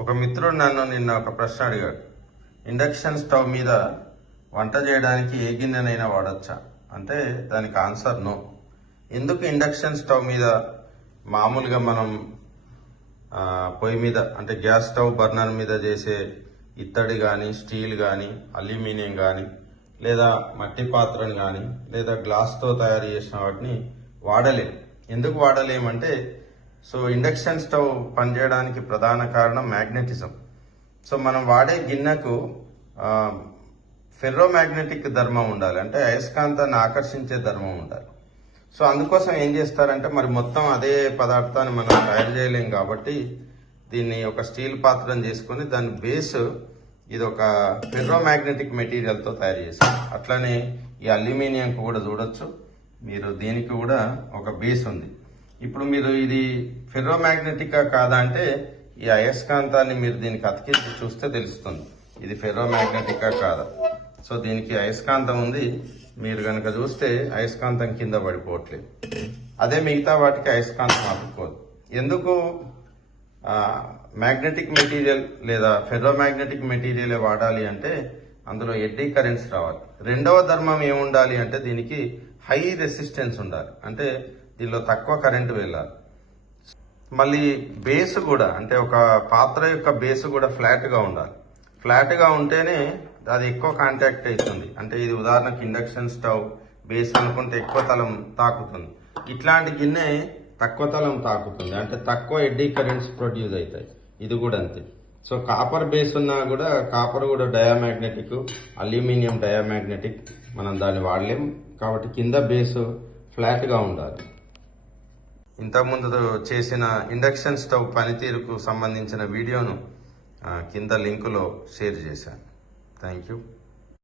ఒక మిత్రుడు నన్ను నిన్న ఒక ప్రశ్న అడిగాడు. ఇండక్షన్ స్టవ్ మీద వంట చేయడానికి ఏ గిన్నెనైనా వాడచ్చా అంటే దానికి ఆన్సర్ నో. ఎందుకు ఇండక్షన్ స్టవ్ మీద మామూలుగా మనం పొయ్యి మీద అంటే గ్యాస్ స్టవ్ బర్నర్ మీద చేసే ఇత్తడి కానీ స్టీల్ కానీ అల్యూమినియం కానీ లేదా మట్టి పాత్రను కానీ లేదా గ్లాస్తో తయారు చేసిన వాటిని వాడలేం. ఎందుకు వాడలేమంటే సో ఇండక్షన్ స్టవ్ పనిచేయడానికి ప్రధాన కారణం మ్యాగ్నెటిజం. సో మనం వాడే గిన్నెకు ఫెర్రోమాగ్నెటిక్ ధర్మం ఉండాలి, అంటే అయస్కాంతాన్ని ఆకర్షించే ధర్మం ఉండాలి. సో అందుకోసం ఏం చేస్తారంటే మరి మొత్తం అదే పదార్థాన్ని మనం తయారు చేయలేం కాబట్టి దీన్ని ఒక స్టీల్ పాత్రను చేసుకుని దాని బేస్ ఇది ఒక ఫెర్రోమాగ్నెటిక్ మెటీరియల్తో తయారు చేశారు. అట్లానే ఈ అల్యూమినియంకు కూడా చూడొచ్చు మీరు, దీనికి కూడా ఒక బేస్ ఉంది. ఇప్పుడు మీరు ఇది ఫెర్రోమాగ్నెటికా కాదా అంటే ఈ అయస్కాంతాన్ని మీరు దీనికి అతికించి చూస్తే తెలుస్తుంది ఇది ఫెర్రోమాగ్నెటికా కాదా. సో దీనికి అయస్కాంతం ఉంది, మీరు కనుక చూస్తే అయస్కాంతం కింద పడిపోవట్లేదు. అదే మిగతా వాటికి అయస్కాంతం అతుక్కోదు. ఎందుకు మ్యాగ్నెటిక్ మెటీరియల్ లేదా ఫెర్రోమాగ్నెటిక్ మెటీరియల్ వాడాలి అంటే అందులో ఎడ్డీ కరెంట్స్ రావాలి. రెండవ ధర్మం ఏముండాలి అంటే దీనికి హై రెసిస్టెన్స్ ఉండాలి, అంటే దీనిలో తక్కువ కరెంటు వెళ్ళాలి. మళ్ళీ బేస్ కూడా అంటే ఒక పాత్ర యొక్క బేస్ కూడా ఫ్లాట్గా ఉండాలి. ఫ్లాట్గా ఉంటేనే అది ఎక్కువ కాంటాక్ట్ అవుతుంది. అంటే ఇది ఉదాహరణకు ఇండక్షన్ స్టవ్ బేస్ అనుకుంటే ఎక్కువ తలం తాకుతుంది, ఇట్లాంటి గిన్నె తక్కువ తలం తాకుతుంది, అంటే తక్కువ ఎడ్డీ కరెంట్స్ ప్రొడ్యూస్ అవుతాయి. ఇది కూడా అంతే. సో కాపర్ బేస్ ఉన్నా కూడా కాపర్ కూడా డయామాగ్నెటిక్, అల్యూమినియం డయామాగ్నెటిక్, మనం దాన్ని వాడలేం కాబట్టి కింద బేస్ ఫ్లాట్గా ఉండాలి. ఇంతకుముందు చేసిన ఇండక్షన్ స్టవ్ పనితీరుకు సంబంధించిన వీడియోను కింద లింకులో షేర్ చేశాను. Thank you.